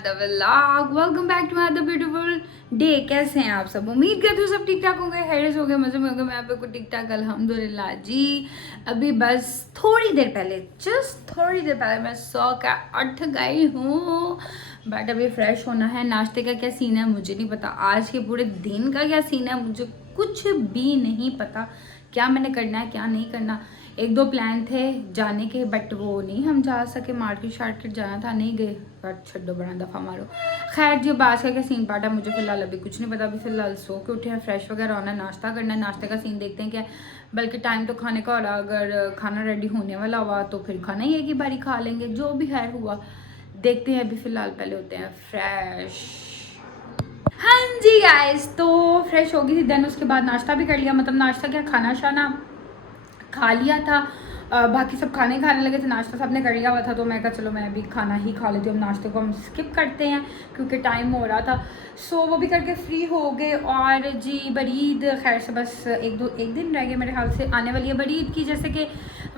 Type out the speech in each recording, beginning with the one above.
another vlog. Welcome back to another beautiful day. कैसे हैं आप सब? उम्मीद करती हूँ सब ठीक ठाक होंगे, हैरस हो गए, मजे में हो गए। मैं बिल्कुल ठीक ठाक अल्हम्दुलिल्लाह जी। अभी बस थोड़ी देर पहले, जस्ट थोड़ी देर पहले मैं सो का उठ गई हूँ। बट अभी फ्रेश होना है। नाश्ते का क्या सीन है मुझे नहीं पता, आज के पूरे दिन का क्या सीन है मुझे कुछ भी नहीं पता। क्या मैंने करना है क्या नहीं करना। एक दो प्लान थे जाने के बट वो नहीं हम जा सके। मार्केट शार्केट जाना था, नहीं गए। बट छड्डो बड़ा दफ़ा मारो। खैर जी बात का क्या सीन पार्ट है मुझे फ़िलहाल अभी कुछ नहीं पता। अभी फ़िलहाल सो के उठे हैं, फ्रेश वगैरह होना है, नाश्ता करना है। नाश्ते का सीन देखते हैं क्या, बल्कि टाइम तो खाने का हो रहा। अगर खाना रेडी होने वाला हुआ तो फिर खाना ही एक ही बारी खा लेंगे, जो भी है हुआ देखते हैं। अभी फ़िलहाल पहले होते हैं फ्रेश। हाँ जी गाइस, तो फ्रेश हो गई थी, देन उसके बाद नाश्ता भी कर लिया। मतलब नाश्ता क्या, खाना शाना खा लिया था। बाकी सब खाने खाने लगे थे, नाश्ता सब ने कर लिया हुआ था। तो मैं कहा चलो मैं भी खाना ही खा लेती हूँ, नाश्ते को हम स्किप करते हैं क्योंकि टाइम हो रहा था। सो वो भी करके फ्री हो गए। और जी बड़ी ईद खैर से बस एक दिन रह गए मेरे ख्याल से आने वाली है बड़ी ईद की। जैसे कि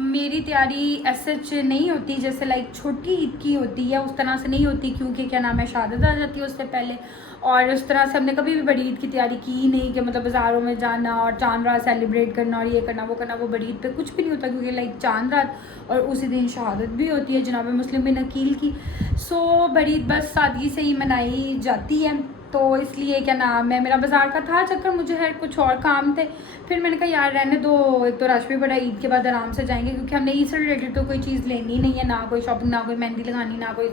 मेरी तैयारी सच नहीं होती, जैसे लाइक छोटी ईद की होती है उस तरह से नहीं होती, क्योंकि क्या नाम है शहादत आ जाती है उससे पहले। और उस तरह से हमने कभी भी बड़ी ईद की तैयारी की नहीं कि मतलब बाज़ारों में जाना और चांद रात सेलिब्रेट करना और ये करना वो करना। वो बड़ी ईद पे कुछ भी नहीं होता क्योंकि लाइक चांद रात और उसी दिन शहादत भी होती है जनाब मुस्लिम बिन अकील की। सो बड़ी ईद बस सादगी से ही मनाई जाती है। तो इसलिए क्या नाम है, मेरा बाज़ार का था चक्कर, मुझे है कुछ और काम थे। फिर मैंने कहा यार रहने दो, एक तो रश भी बड़ा, ईद के बाद आराम से जाएंगे क्योंकि हमने ईद से रिलेटेड तो कोई चीज़ लेनी नहीं है, ना कोई शॉपिंग, ना कोई मेहंदी लगानी, ना कोई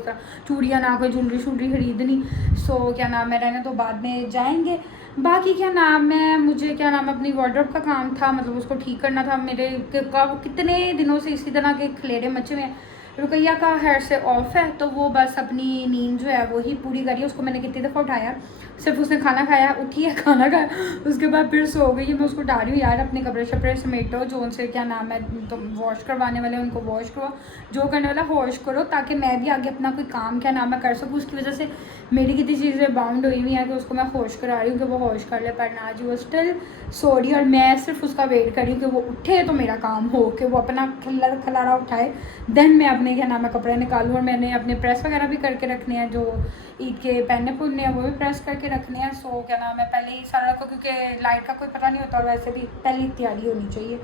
चूड़ियाँ, ना कोई ज्वेलरी शूलरी खरीदनी। सो क्या नाम है, रहने तो बाद में जाएंगे। बाकी क्या नाम है, मुझे क्या नाम है अपनी वार्डरोब का काम था, मतलब उसको ठीक करना था। मेरे कितने दिनों से इसी तरह के खलेरे मचे हुए हैं। रुकैया का हेयर से ऑफ है तो वो बस अपनी नींद जो है वो ही पूरी करी है। उसको मैंने कितनी दफ़ा उठाया, सिर्फ उसने खाना खाया, उठी है, खाना खाया, उसके बाद फिर सो गई है। मैं उसको उठा रही हूँ यार, अपने कपड़े शपड़े समेटो, जो उनसे क्या नाम है तो वॉश करवाने वाले उनको वॉश करो, जो करने वाला वॉश करो, ताकि मैं भी आगे अपना कोई काम क्या नाम है कर सकूँ। उसकी वजह से मेरी कितनी चीज़ें बाउंड हुई हुई हैं कि उसको मैं होश करा रही हूँ कि वो होश कर ले, पर आज वो स्टिल सो रही है और मैं सिर्फ उसका वेट कर रही हूँ कि वो उठे तो मेरा काम हो, कि वो अपना खलारा उठाए, देन मैं अपने क्या नाम है कपड़े निकालूँ। और मैंने अपने प्रेस वगैरह भी करके रखने हैं, जो ईद के पहनने पुनने हैं वो भी प्रेस करके रखने हैं। सो क्या नाम है पहले ही सारा को, क्योंकि लाइट का कोई पता नहीं होता और वैसे भी पहले ही तैयारी होनी चाहिए।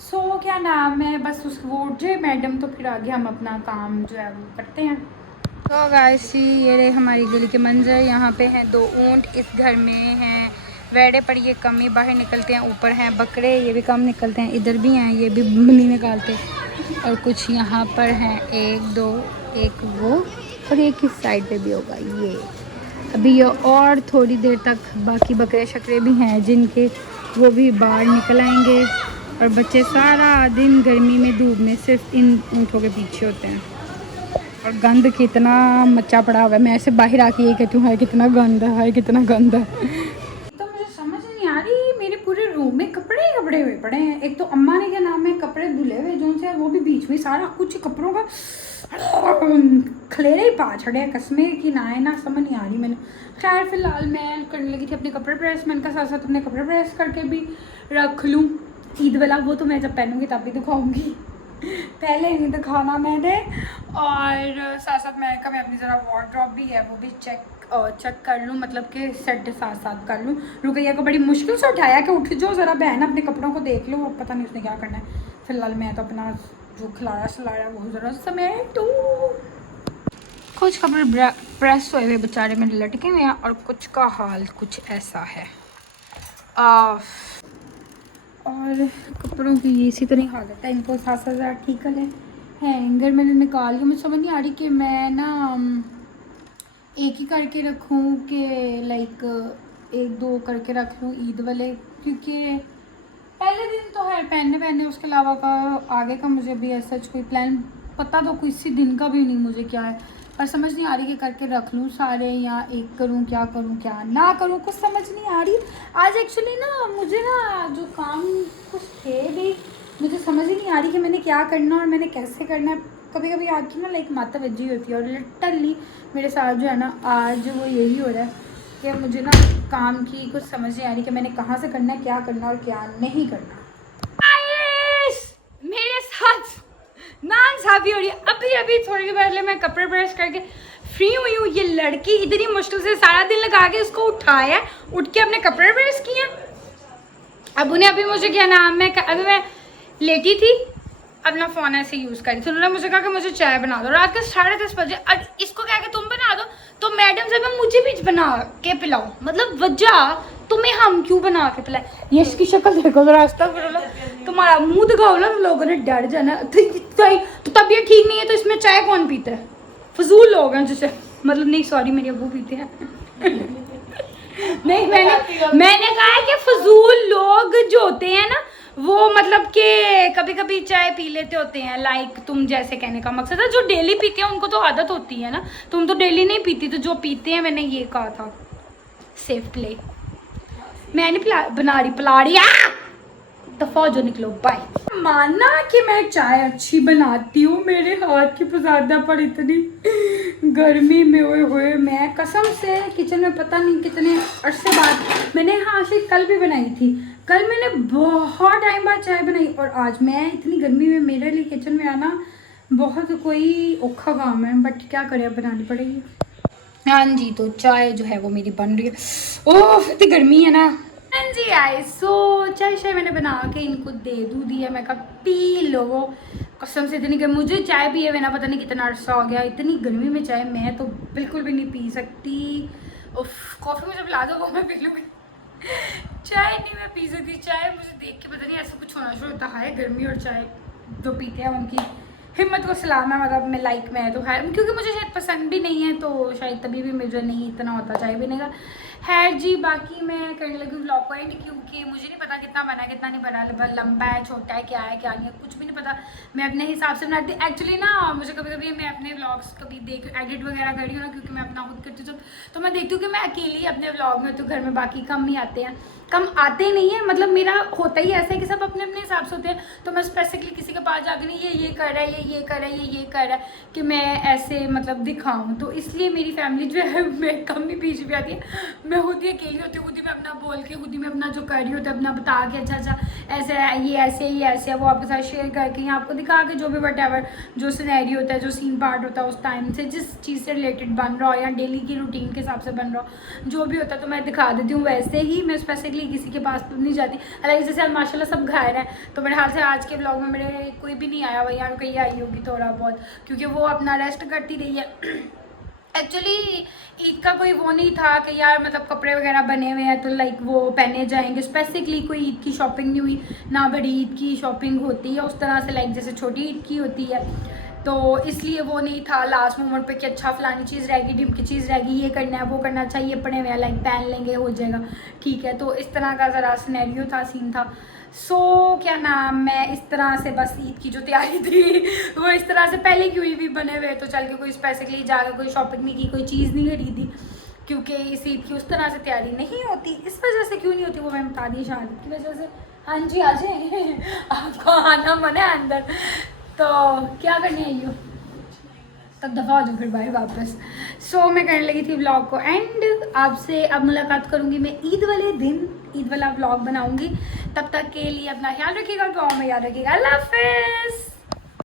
सो क्या नाम है बस उस वो उठ जाए मैडम तो फिर आगे हम अपना काम जो है वो करते हैं। तो गाइस ये रहे हमारी गली के मंजर। यहाँ पे हैं 2 ऊँट, इस घर में हैं वेड़े पर ये कम ही बाहर निकलते हैं, ऊपर हैं बकरे ये भी कम निकलते हैं, इधर भी हैं ये भी नहीं निकालते। और कुछ यहाँ पर हैं 1 2, एक वो और एक इस साइड पे भी होगा ये। अभी ये और थोड़ी देर तक बाकी बकरे शकरे भी हैं जिनके वो भी बाहर निकल आएंगे। और बच्चे सारा दिन गर्मी में धूप में सिर्फ इन ऊँटों के पीछे होते हैं। और गंद कितना मच्चा पड़ा हुआ है, मैं ऐसे बाहर आके ये कहती हूँ है कितना गंद है, कितना गंद है। तो मुझे समझ नहीं आ रही, मेरे पूरे रूम में कपड़े ही कपड़े हुए पड़े हैं। एक तो अम्मा ने क्या नाम है कपड़े धुले हुए जो से, वो भी बीच में सारा कुछ कपड़ों का खलेरे ही पा छड़े हैं, कसमें कि ना है ना समझ नहीं आ रही। मैंने खैर फिलहाल मैं करने लगी थी अपने कपड़े प्रेस, मैंने कहा साथ साथ अपने कपड़े प्रेस करके भी रख लूँ ईद वाला। वो तो मैं जब पहनूँगी तब भी दिखाऊँगी, पहले नहीं दिखाना मैंने। और साथ साथ मैं अपनी ज़रा वार्डरोब भी है वो भी चेक कर लूँ, मतलब कि सेट साथ साथ कर लूँ। रुकैया को बड़ी मुश्किल से उठाया कि उठ जाओ ज़रा बहन अपने कपड़ों को देख लो, अब पता नहीं उसने क्या करना है। फ़िलहाल मैं तो अपना जो खिलाया सलाया वो ज़रा समेटूँ। कुछ कपड़े प्रेस हुए हुए बेचारे में लटके हुए हैं और कुछ का हाल कुछ ऐसा है। और कपड़ों की इसी तरह हालत है, इनको 7,000 ठीक है। हैंगर मैंने निकाल लिया, मुझे समझ नहीं आ रही कि मैं ना एक ही करके रखूँ कि लाइक 1 2 करके रख लूँ ईद वाले, क्योंकि पहले दिन तो है पहनने उसके अलावा का आगे का मुझे भी ऐसा कोई प्लान पता तो किसी दिन का भी नहीं मुझे क्या है, पर समझ नहीं आ रही कि करके रख लूँ सारे या एक करूँ क्या ना करूँ, कुछ समझ नहीं आ रही। आज एक्चुअली ना मुझे ना जो काम कुछ थे भी मुझे समझ ही नहीं आ रही कि मैंने क्या करना और मैंने कैसे करना है। कभी कभी आपकी ना लाइक मातावज्जी होती है और लिटरली मेरे साथ जो है ना आज वो यही हो रहा है कि मुझे ना काम की कुछ समझ नहीं आ रही कि मैंने कहाँ से करना है, क्या करना और क्या नहीं करना। मेरे साथ नाइंसाफ़ी हो रही है। अभी थोड़ी देर पहले मैं कपड़े प्रेस करके फ्री हुई हूँ। ये लड़की इतनी मुश्किल से सारा दिन लगा के इसको उठाया, उठ के अपने कपड़े प्रेस किए। अब उन्हें अभी मुझे क्या नाम है, अभी मैं लेटी थी, अपना फ़ोन ऐसे यूज़ करी थी। उन्होंने मुझे कहा कि मुझे चाय बना दो, रात के 10:30 बजे। अब इसको कह के तुम बना दो, तो मैडम से मैं मुझे भी बना के पिलाओ, मतलब वजह तुम्हें हम क्यों बना के पिलाए। ये इसकी शक्ल देखो, रास्ता तुम्हारा मुंह दिखाओ ना, तो लोगों ने डर जाना। तो तबीयत ठीक नहीं है तो इसमें चाय कौन पीता है? फजूल लोग हैं जिसे, मतलब नहीं सॉरी मेरे अबू पीते हैं। नहीं, मैंने कहा है कि फजूल लोग जो होते हैं ना, वो मतलब कि कभी कभी चाय पी लेते होते हैं। लाइक तुम जैसे, कहने का मकसद है जो डेली पीते हैं उनको तो आदत होती है ना, तुम तो डेली नहीं पीती, तो जो पीते हैं, मैंने ये कहा था। Safe play. मैं नहीं बना रही, पिला रही। दफा जो निकलो, बाय। माना कि मैं चाय अच्छी बनाती हूँ, मेरे हाथ की पसादा पर इतनी गर्मी में हुए मैं कसम से किचन में पता नहीं कितने अरसे बाद मैंने, हाँ शायद कल भी बनाई थी, कल मैंने बहुत टाइम बाद चाय बनाई। और आज मैं इतनी गर्मी में, मेरे लिए किचन में आना बहुत कोई औखा काम है, बट क्या करें, बनानी पड़ेगी। हाँ जी, तो चाय जो है वो मेरी बन रही है। ओह इतनी गर्मी है ना। हाँ जी आए, सो चाय मैंने बना के इनको दे दूँ दिया, मैं कहा पी लो। कसम से इतनी गर्मी, मुझे चाय पिए बिना पता नहीं कितना अरसा हो गया। इतनी गर्मी में चाय मैं तो बिल्कुल भी नहीं पी सकती। उफ, कॉफ़ी मुझे पिला दो, वो मैं पी लूँगी। चाय नहीं मैं पी सकती। चाय मुझे देख के पता नहीं ऐसा कुछ होना शुरू होता है। गर्मी और चाय जो पीते हैं उनकी हिम्मत को सलाम है, मतलब मैं लाइक में है तो है, क्योंकि मुझे शायद पसंद भी नहीं है, तो शायद तभी भी मुझे नहीं इतना होता चाय पीने का। है जी, बाकी मैं करने लगी व्लॉग को एंड, क्योंकि मुझे नहीं पता कितना बना कितना नहीं बना, लंबा है छोटा है क्या नहीं है कुछ भी नहीं पता। मैं अपने हिसाब से बनाती हूँ। एक्चुअली ना मुझे कभी कभी मैं अपने व्लॉग्स कभी देख एडिट वगैरह कर रही हूँ ना, क्योंकि मैं अपना खुद करती हूँ तो मैं देखती हूँ कि मैं अकेली अपने व्लॉग में, तो घर में बाकी कम ही आते हैं, कम आते ही नहीं है। मतलब मेरा होता ही ऐसा है कि सब अपने अपने हिसाब से होते हैं, तो मैं स्पेसिफिकली किसी के पास जाकर नहीं ये कर रहा है, ये कर रहा है, ये कर रहा है कि मैं ऐसे मतलब दिखाऊं। तो इसलिए मेरी फैमिली जो है मैं कम ही बीच भी आती है। मैं खुद ही अकेली होती हूँ, खुद ही मैं अपना बोल के, खुद ही मैं अपना जो कर रही होती है अपना बता के, अच्छा ऐसे है, ये ऐसे है, वो आपके साथ शेयर करके, यहाँ आपको दिखा के, जो भी वटेवर जो सिनेरियो होता है, जो सीन पार्ट होता है उस टाइम से, जिस चीज़ से रिलेटेड बन रहा हो या डेली की रूटीन के हिसाब से बन रहा हो, जो भी होता है तो मैं दिखा देती हूँ। वैसे ही मैं स्पेसिफिकली किसी के पास नहीं जाती। हालांकि जैसे आज माशाल्लाह सब घर हैं, तो मेरे हाल से आज के व्लॉग में मेरे कोई भी नहीं आया, भैया कहीं आई होगी थोड़ा बहुत, क्योंकि वो अपना रेस्ट करती रही है। एक्चुअली ईद का कोई वो नहीं था कि यार मतलब कपड़े वगैरह बने हुए हैं तो लाइक वो पहने जाएंगे। स्पेसिफिकली कोई ईद की शॉपिंग नहीं हुई, ना बड़ी ईद की शॉपिंग होती है उस तरह से, लाइक जैसे छोटी ईद की होती है, तो इसलिए वो नहीं था लास्ट मोमेंट पे कि अच्छा फलानी चीज़ रहेगी, ढिमकी चीज़ रहेगी, ये करना है वो करना चाहिए, पड़े हुए लाइक पहन लेंगे हो जाएगा ठीक है। तो इस तरह का ज़रा सिनेरियो था, सीन था। सो क्या नाम, मैं इस तरह से बस ईद की जो तैयारी थी वो इस तरह से पहले की हुई भी बने हुए, तो चल के कोई स्पेसिफिकली जाकर कोई शॉपिंग नहीं की, कोई चीज़ नहीं खरीदी, क्योंकि इस ईद की उस तरह से तैयारी नहीं होती। इस वजह से क्यों नहीं होती वो मैं बता दी, शादी की वजह से। हाँ जी आ जाए आपको आना मन है अंदर, तो क्या करने आई हो, तब दफ़ा हो जाओ फिर बाय वापस। सो मैं करने लगी थी व्लॉग को एंड, आपसे अब मुलाकात करूँगी मैं ईद वाले दिन, ईद वाला व्लॉग बनाऊँगी। तब तक के लिए अपना ख्याल रखिएगा, गाँव में याद रखिएगा। अल्लाह हाफ़िज़।